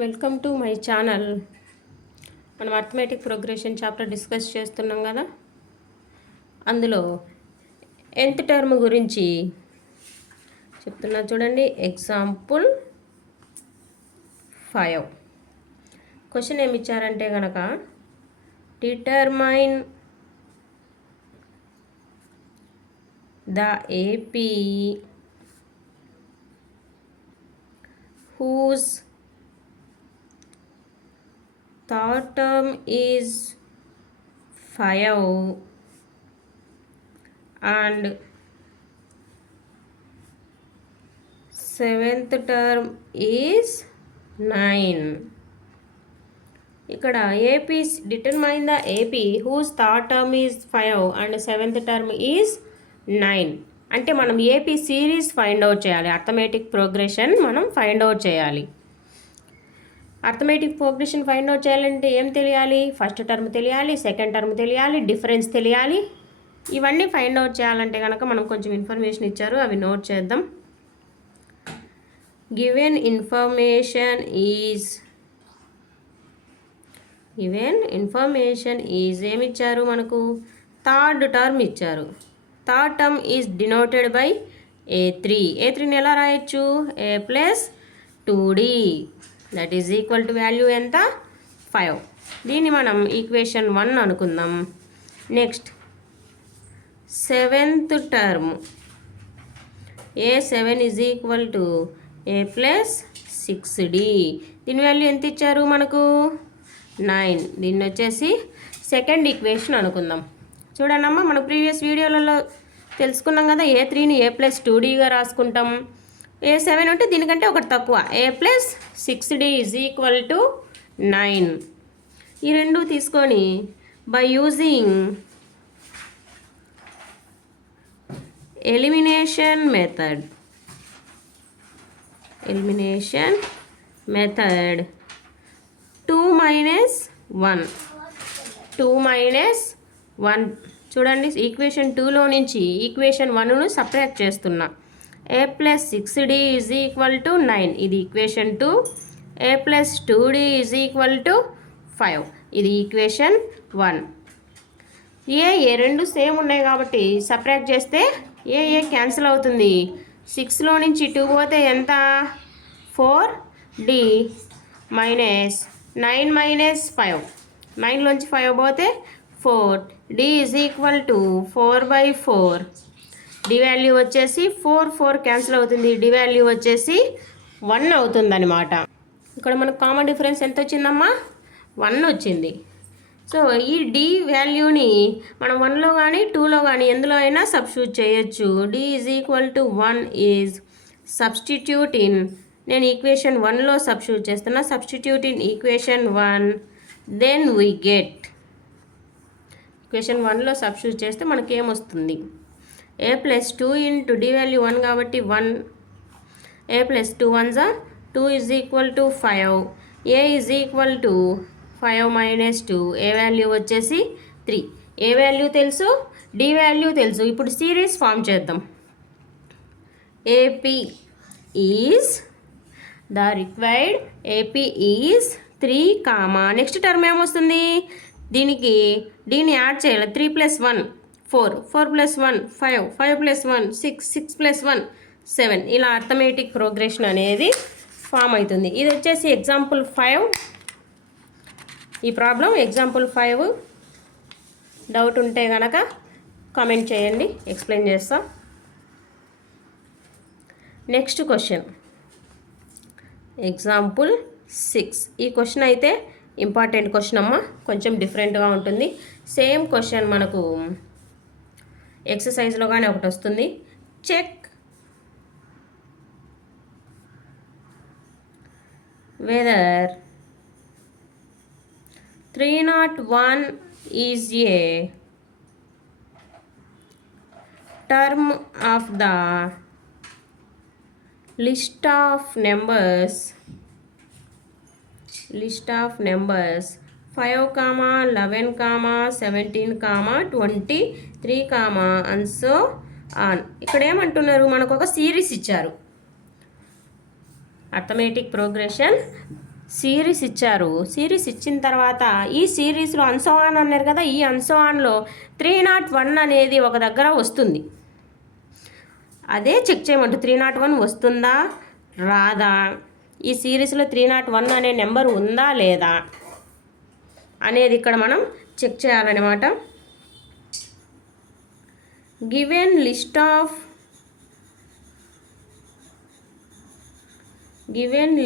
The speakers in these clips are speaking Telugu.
Welcome to my channel. మనం అర్థమెటిక్ ప్రోగ్రెషన్ చాప్టర్ డిస్కస్ చేస్తున్నాం కదా, అందులో nth టర్మ్ గురించి చెప్తున్నా చూడండి. ఎగ్జాంపుల్ 5 క్వశ్చన్ ఏమి ఇచ్చారంటే కనుక, determine the AP whose third term is 5 and seventh term is 9. ఇక్కడ AP determine the AP whose third term is 5 and seventh term is 9 అంటే మనం ఏపీ సిరీస్ ఫైండ్ అవుట్ చేయాలి. అర్థమెటిక్ ప్రోగ్రెషన్ మనం ఫైండ్ అవుట్ చేయాలి. అర్థమెటిక్ ప్రోగ్రెషన్ ఫైండ్ అవుట్ చేయాలంటే ఏం తెలియాలి? ఫస్ట్ టర్మ్ తెలియాలి, సెకండ్ టర్మ్ తెలియాలి, డిఫరెన్స్ తెలియాలి. ఇవన్నీ ఫైండ్ అవుట్ చేయాలంటే కనుక మనం కొంచెం ఇన్ఫర్మేషన్ ఇచ్చారు, అవి నోట్ చేద్దాం. గివెన్ ఇన్ఫర్మేషన్ ఈజ్ ఏమిచ్చారు మనకు? థర్డ్ టర్మ్ ఇచ్చారు. Third term is denoted by A3. A3ని ఎలా రాయొచ్చు? A plus 2D that is equal to value ఎంత? 5. దీన్ని మనం ఈక్వేషన్ 1 అనుకుందాం. Next seventh term A7 is equal to A plus 6D. దీని వాల్యూ ఎంత ఇచ్చారు మనకు? 9. దీన్ని వచ్చేసి సెకండ్ ఈక్వేషన్ అనుకుందాం. చూడండమ్మా, మనం ప్రీవియస్ వీడియోలలో తెలుసుకున్నాం కదా, A3ని A ప్లస్ 2Dగా రాసుకుంటాం. A7 అంటే దీనికంటే ఒకటి తక్కువ, A plus 6D is equal to 9. ఈ రెండు తీసుకొని by using elimination method 2 minus 1 చూడండి, ఈక్వేషన్ 2లో నుంచి ఈక్వేషన్ 1ను సబ్ట్రాక్ట్ చేస్తున్నా. A plus 6D is equal to 9 ఇది equation 2. A plus 2D is equal to 5 ఇది ఈక్వేషన్ 1. ఏ రెండు సేమ్ ఉన్నాయి కాబట్టి సబ్ట్రాక్ట్ చేస్తే ఏ క్యాన్సిల్ అవుతుంది. 6లో నుంచి 2 పోతే ఎంత? 4D minus 9 minus 5. 9లోంచి 5 పోతే 4. D is equal to 4/4. D value వచ్చేసి 4 క్యాన్సిల్ అవుతుంది. డి వాల్యూ వచ్చేసి 1 అవుతుంది అనమాట. ఇక్కడ మనకు కామన్ డిఫరెన్స్ ఎంత వచ్చిందమ్మా? 1 వచ్చింది. సో ఈ డి వాల్యూని మనం 1లో కానీ 2లో కానీ ఎందులో అయినా సబ్స్టిట్యూట్ చేయొచ్చు. D is equal to 1 is substitute in, నేను ఈక్వేషన్ 1లో సబ్స్టిట్యూట్ చేస్తున్నా. Substitute in equation 1 then we get, equation 1లో సబ్స్టిట్యూట్ చేస్తే మనకి ఏమొస్తుంది? A plus 2 into D value 1 కాబట్టి 1. A plus 2 1 2 is equal to 5. A is equal to 5 minus 2. A value వచ్చేసి 3. ఏ వాల్యూ తెలుసు, డి వాల్యూ తెలుసు. ఇప్పుడు సిరీస్ ఫామ్ చేద్దాం. AP is the required AP is 3, next term ఏమొస్తుంది? దీన్ని యాడ్ చేయాలి. 3 ప్లస్ 1 4, 4 ప్లస్ 1 5, 5 ప్లస్ 1 6, 6 ప్లస్ 1 7. ఇలా అర్థమెటిక్ ప్రోగ్రెషన్ అనేది ఫామ్ అవుతుంది. ఇది వచ్చేసి ఎగ్జాంపుల్ 5. ఈ ప్రాబ్లం ఎగ్జాంపుల్ 5. డౌట్ ఉంటే కనుక కామెంట్ చేయండి, ఎక్స్ప్లెయిన్ చేస్తా. Next question example 6. ఈ క్వశ్చన్ అయితే ఇంపార్టెంట్ క్వశ్చన్ అమ్మ, కొంచెం డిఫరెంట్గా ఉంటుంది. సేమ్ క్వశ్చన్ మనకు ఎక్సర్సైజ్లో కానీ ఒకటి వస్తుంది. Check whether 301 is a term of the list of numbers 5, 11, 17, 23, and so on. ఇక్కడ ఏమంటున్నారు? మనకు ఒక సిరీస్ ఇచ్చారు. అర్థమెటిక్ ప్రోగ్రెషన్ సిరీస్ ఇచ్చారు. సిరీస్ ఇచ్చిన తర్వాత ఈ సిరీస్లో అన్సోఆన్ అన్నారు కదా, ఈ అన్సోఆన్లో 301 అనేది ఒక దగ్గర వస్తుంది. అదే చెక్ చేయమంటు 301 వస్తుందా రాదా, ఈ సిరీస్లో 301 అనే నెంబర్ ఉందా లేదా అనేది ఇక్కడ మనం చెక్ చేయాలన్నమాట. Given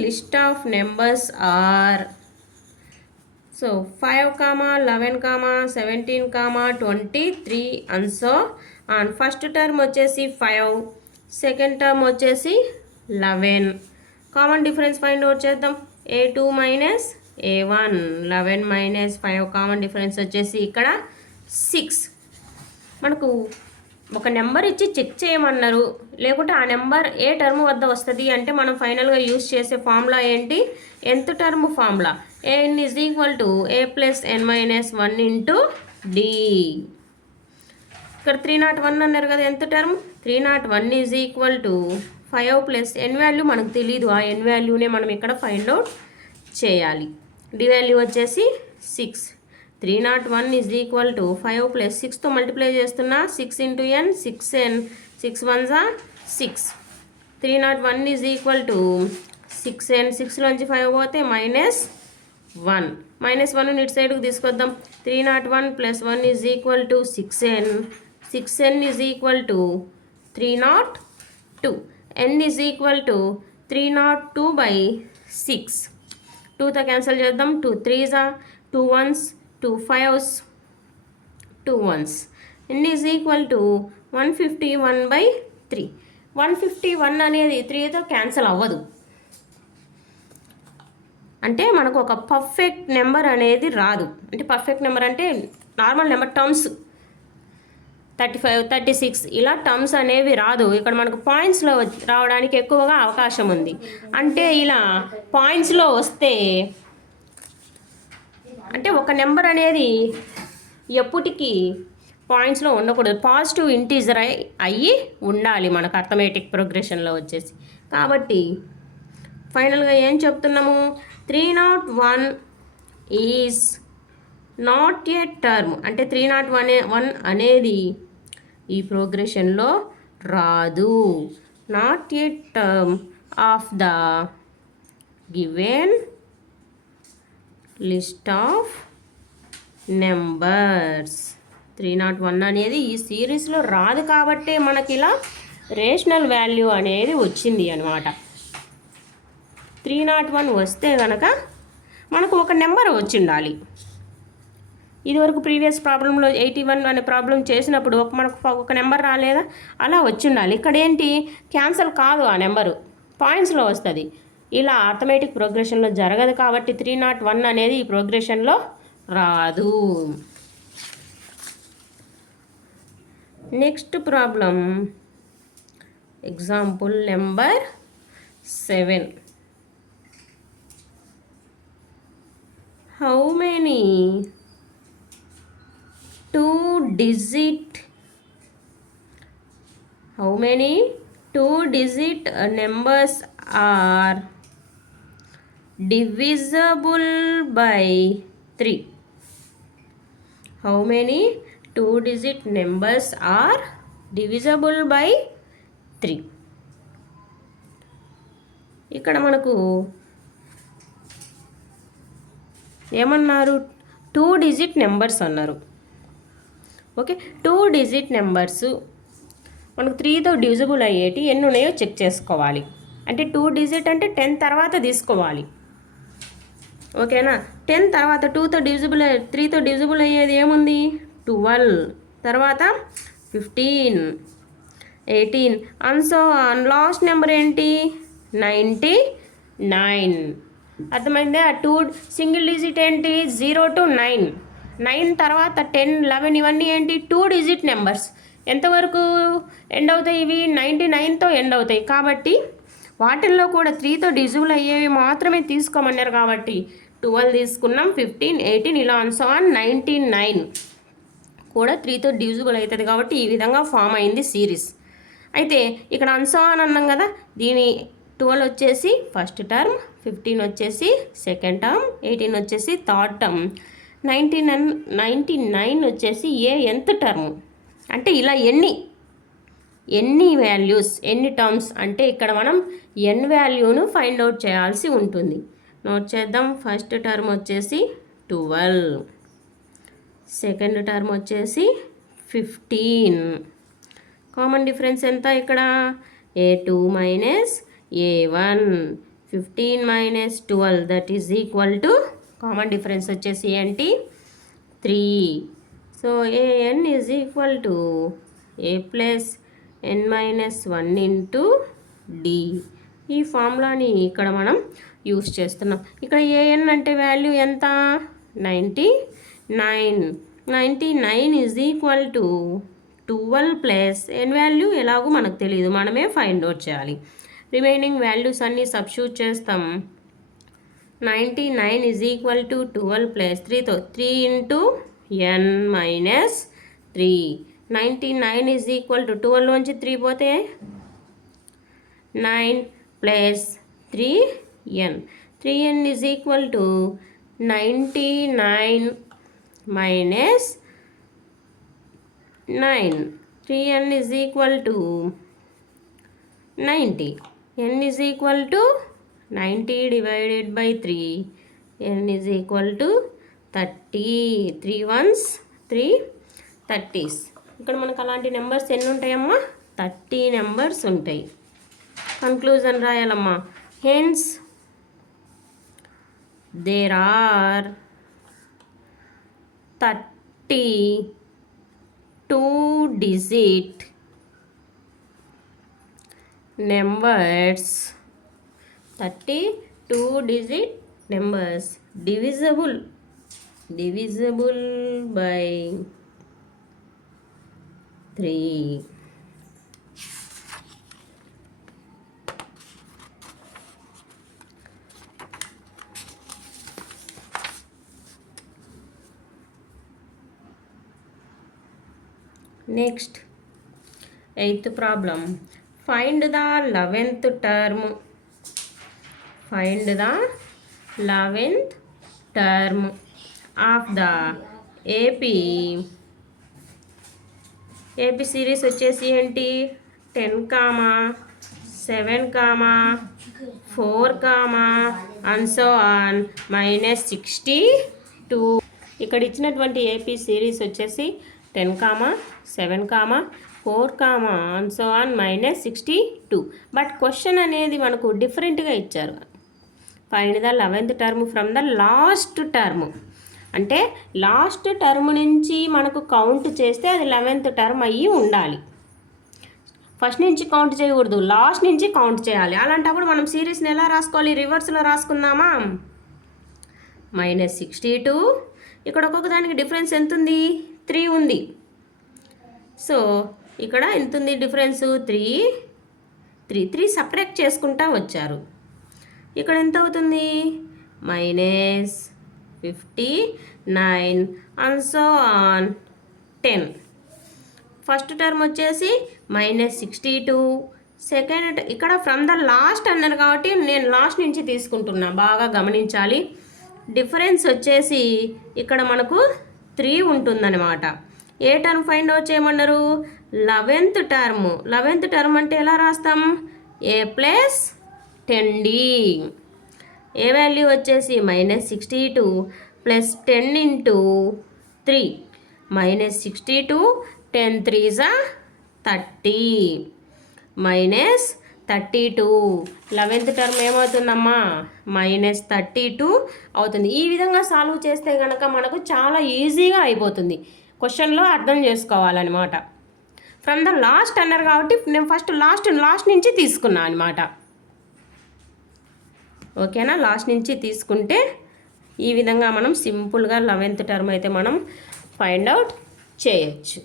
list of numbers are 5, 11, 17, 23 and so on. First term వచ్చేసి 5, సెకండ్ టర్మ్ వచ్చేసి 11. కామన్ డిఫరెన్స్ ఫైండ్ అవుట్ చేద్దాం. a2 minus a1, 11 minus 5, common difference వచ్చేసి ఇక్కడ 6. మనకు ఒక నెంబర్ ఇచ్చి చెక్ చేయమన్నారు, లేకుంటే ఆ నెంబర్ ఏ టర్మ్ వద్ద వస్తుంది అంటే మనం ఫైనల్గా యూజ్ చేసే ఫార్ములా ఏంటి, nth term formula. n = a + n - 1 into d. ఇక్కడ 301 అన్నారు కదా nth టర్మ్. 301 = 5 + n వాల్యూ మనకు తెలీదు, ఆ n వాల్యూనే మనం ఇక్కడ ఫైండ్ అవుట్ చేయాలి. d వాల్యూ వచ్చేసి 6. 301 = 5 + 6తో మల్టిప్లై చేస్తున్నా, 6 × n, 6n, 6 1s are 6. 301 = 6n, 6లోంచి 5 పోతే -1. -1 ఇటు సైడ్కి తీసుకొద్దాం. 301 + 1 = 6n. 6n = 302. n = 302/6. 2తో క్యాన్సిల్ చేద్దాం. 2 3s are 2 1s, 2 5s, 2 1s. n = 151/3. 151 అనేది 3తో క్యాన్సిల్ అవ్వదు. అంటే మనకు ఒక పర్ఫెక్ట్ నెంబర్ అనేది రాదు. అంటే పర్ఫెక్ట్ నెంబర్ అంటే నార్మల్ నెంబర్ టర్మ్స్ 35, 36 ఇలా టర్మ్స్ అనేవి రాదు. ఇక్కడ మనకు పాయింట్స్లో రావడానికి ఎక్కువగా అవకాశం ఉంది. అంటే ఇలా పాయింట్స్లో వస్తే అంటే ఒక నెంబర్ అనేది ఎప్పటికీ పాయింట్స్లో ఉండకూడదు, పాజిటివ్ ఇంటీజర్ అయ్యి ఉండాలి మనకు అర్థమెటిక్ ప్రోగ్రెషన్లో వచ్చేసి. కాబట్టి ఫైనల్గా ఏం చెప్తున్నాము, 301 ఈజ్ నాట్ ఏ టర్మ్. అంటే 301 అనేది ఈ ప్రోగ్రెషన్లో రాదు. Not a term of the given list of numbers. 301 అనేది ఈ సిరీస్లో రాదు కాబట్టి మనకి ఇలా రేషనల్ వాల్యూ అనేది వచ్చింది అనమాట. 301 వస్తే కనుక మనకు ఒక నెంబర్ వచ్చి ఉండాలి. ఇదివరకు ప్రీవియస్ ప్రాబ్లంలో 81 అనే ప్రాబ్లం చేసినప్పుడు మనకు ఒక నెంబర్ రాలేదా, అలా వచ్చి ఉండాలి. ఇక్కడ ఏంటి, క్యాన్సల్ కాదు, ఆ నెంబరు పాయింట్స్లో వస్తుంది. ఇలా అర్థమెటిక్ ప్రోగ్రెషన్లో జరగదు కాబట్టి 301 అనేది ఈ ప్రోగ్రెషన్లో రాదు. Next problem, example number 7. How many two-digit numbers are divisible by 3? How many two-digit numbers are divisible by 3? ఇక్కడ మనకు ఏమన్నారు, 2 డిజిట్ నెంబర్స్ అన్నారు. ఓకే, 2 డిజిట్ నెంబర్స్ మనకు 3తో డివిజిబుల్ అయ్యేటి ఎన్ని ఉన్నాయో చెక్ చేసుకోవాలి. అంటే 2 డిజిట్ అంటే 10 తర్వాత తీసుకోవాలి. ఓకేనా, 10 తర్వాత 2తో డివిజిబుల్ 3తో డివిజిబుల్ అయ్యేది ఏముంది, 12, తర్వాత 15, 18 అండ్ సో లాస్ట్ నెంబర్ ఏంటి, 99. అర్థమైందా. 2 సింగిల్ డిజిట్ ఏంటి, 0 to 9. 9 తర్వాత 10, 11 ఇవన్నీ ఏంటి 2 డిజిట్ నెంబర్స్. ఎంతవరకు ఎండ్ అవుతాయి ఇవి, 99తో ఎండ్ అవుతాయి. కాబట్టి వాటిల్లో కూడా 3తో డివిజిబుల్ అయ్యేవి మాత్రమే తీసుకోమన్నారు కాబట్టి 12 తీసుకున్నాం, 15, 18 ఇలా ఆన్ సో ఆన్ 99 కూడా 3తో డివిజిబుల్ అవుతుంది. కాబట్టి ఈ విధంగా ఫామ్ అయింది సిరీస్. అయితే ఇక్కడ ఆన్ సో ఆన్ అన్నాం కదా, దీని 12 వచ్చేసి ఫస్ట్ టర్మ్, 15 వచ్చేసి సెకండ్ టర్మ్, 18 వచ్చేసి థర్డ్ టర్మ్, 99 వచ్చేసి nth టర్మ్. అంటే ఇలా ఎన్ని వాల్యూస్, ఎన్ని టర్మ్స్ అంటే ఇక్కడ మనం n వాల్యూను ఫైండ్ అవుట్ చేయాల్సి ఉంటుంది. నోట్ చేద్దాం. ఫస్ట్ టర్మ్ వచ్చేసి 12, సెకండ్ టర్మ్ వచ్చేసి 15. కామన్ డిఫరెన్స్ ఎంత ఇక్కడ? a2 minus a1, 15 minus 12 that is equal to, common difference వచ్చేసి ఏంటి? 3. So an is equal to a plus n minus 1 into d. ఈ ఫార్ములాని ఇక్కడ మనం యూస్ చేస్తున్నాం. ఇక్కడ an అంటే వాల్యూ ఎంత? 99. 99 is equal to 12 plus n value ఎలాగో మనకు తెలియదు, మనమే ఫైండ్ అవుట్ చేయాలి. రిమైనింగ్ వాల్యూస్ అన్నీ సబ్స్టిట్యూట్ చేస్తాం. 99 ఈజ్ ఈక్వల్ టు 12 ప్లస్ 3తో 3 into n minus 3. 99 is equal to 12లోంచి 3 పోతే 9 plus 3n. 3n is equal to 99 minus 9. 3n is equal to 90. n is equal to 90 divided by 3. n is equal to 30. 3 ones 3 30s. ఇక్కడ మనకు అలాంటి నెంబర్స్ ఎన్ని ఉంటాయమ్మా? 30 నెంబర్స్ ఉంటాయి. కన్క్లూజన్ రాయాలమ్మా. Hence there are 32 digit numbers, 32 digit numbers divisible by 3. Next, 8th problem. Find the 11th term. Find the 11th term of the AP series వచ్చేసి ఏంటి? 10, 7, 4, and so on minus 62. ఇక్కడ ఇచ్చినటువంటి ఏపీ సిరీస్ వచ్చేసి 10, 7, 4, and so on minus 62. But question అనేది మనకు డిఫరెంట్గా ఇచ్చారు. Find the 11th term from the last term. అంటే లాస్ట్ టర్మ్ నుంచి మనకు కౌంట్ చేస్తే అది 11th టర్మ్ అయ్యి ఉండాలి. ఫస్ట్ నుంచి కౌంట్ చేయకూడదు, లాస్ట్ నుంచి కౌంట్ చేయాలి. అలాంటప్పుడు మనం సిరీస్ని ఎలా రాసుకోవాలి? రివర్స్లో రాసుకుందామా? -62. ఇక్కడ ఒక్కొక్క దానికి డిఫరెన్స్ ఎంత ఉంది? 3 ఉంది. సో ఇక్కడ ఎంత ఉంది డిఫరెన్స్? 3 సపరేట్ చేసుకుంటా వచ్చారు. ఇక్కడ ఎంత అవుతుంది? -59 and so on 10. First term వచ్చేసి -62. సెకండ్ ఇక్కడ ఫ్రమ్ ద లాస్ట్ అన్నారు కాబట్టి నేను లాస్ట్ నుంచి తీసుకుంటున్నా, బాగా గమనించాలి. డిఫరెన్స్ వచ్చేసి ఇక్కడ మనకు 3 ఉంటుందన్నమాట. ఏ టర్మ్ ఫైండ్ అవుట్ చేయమన్నారు? 11th term. 11th టర్మ్ అంటే ఎలా రాస్తాం? a plus 10d. A value వచ్చేసి -62 plus 10 into 3. -62 10 3s 30 -32. 11th term ఏమవుతుందమ్మా? -32 అవుతుంది. ఈ విధంగా సాల్వ్ చేస్తే కనుక మనకు చాలా ఈజీగా అయిపోతుంది. క్వశ్చన్లో అర్థం చేసుకోవాలన్నమాట. ఫ్రమ్ ద లాస్ట్ అన్నారు కాబట్టి నేను ఫస్ట్ లాస్ట్ నుంచి తీసుకున్నాను అనమాట. ఓకేనా? లాస్ట్ నుంచి తీసుకుంటే ఈ విధంగా మనం సింపుల్గా 11th టర్మ్ అయితే మనం ఫైండ్ అవుట్ చేయొచ్చు.